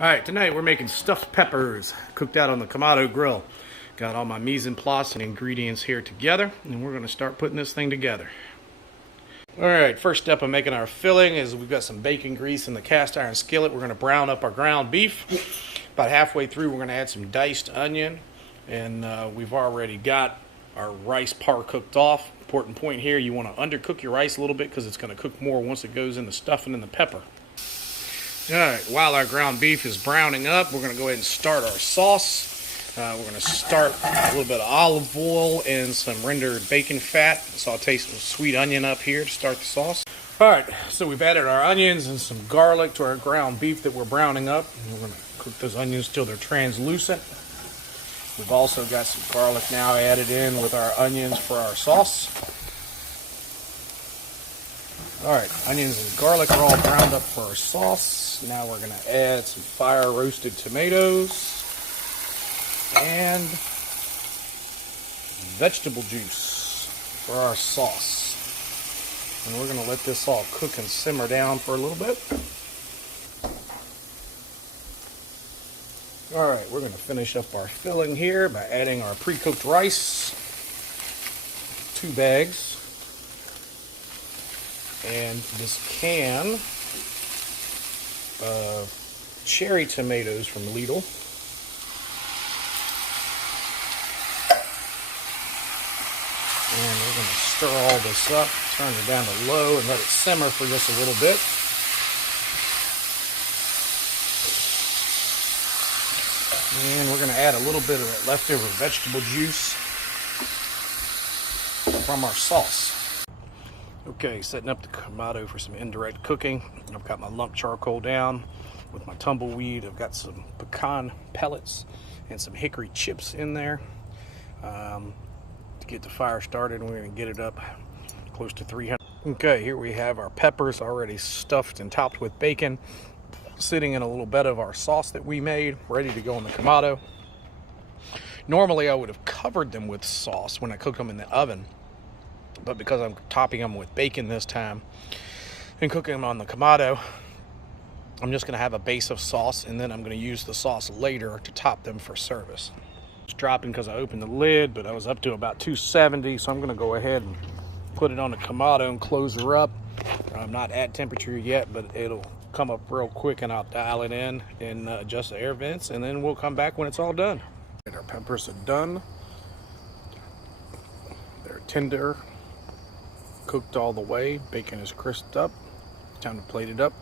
All right, tonight we're making stuffed peppers cooked out on the Kamado grill. Got all my mise en place and ingredients here together, and we're going to start putting this thing together. All right, first step of making our filling is we've got some bacon grease in the cast iron skillet. We're going to brown up our ground beef. About halfway through, we're going to add some diced onion, and we've already got our rice par cooked off. Important point here, you want to undercook your rice a little bit because it's going to cook more once it goes in the stuffing and the pepper. All right, while our ground beef is browning up, we're going to go ahead and start our sauce. We're going to start a little bit of olive oil and some rendered bacon fat. Saute some sweet onion up here to start the sauce. All right, so we've added our onions and some garlic to our ground beef that we're browning up. We're going to cook those onions till they're translucent. We've also got some garlic now added in with our onions for our sauce. All right, onions and garlic are all browned up for our sauce. Now we're going to add some fire roasted tomatoes and vegetable juice for our sauce. And we're going to let this all cook and simmer down for a little bit. All right, we're going to finish up our filling here by adding our pre-cooked rice, 2 bags. And this can of cherry tomatoes from Lidl. And we're going to stir all this up, turn it down to low, and let it simmer for just a little bit. And we're going to add a little bit of that leftover vegetable juice from our sauce. Okay, setting up the Kamado for some indirect cooking. I've got my lump charcoal down with my tumbleweed. I've got some pecan pellets and some hickory chips in there to get the fire started. We're going to get it up close to 300. Okay, here we have our peppers already stuffed and topped with bacon, sitting in a little bed of our sauce that we made, ready to go in the Kamado. Normally, I would have covered them with sauce when I cooked them in the oven. But because I'm topping them with bacon this time and cooking them on the Kamado, I'm just going to have a base of sauce, and then I'm going to use the sauce later to top them for service. It's dropping because I opened the lid, but I was up to about 270, so I'm going to go ahead and put it on the Kamado and close her up. I'm not at temperature yet, but it'll come up real quick, and I'll dial it in and adjust the air vents, and then we'll come back when it's all done. Our peppers are done. They're tender. Cooked all the way. Bacon is crisped up. Time to plate it up.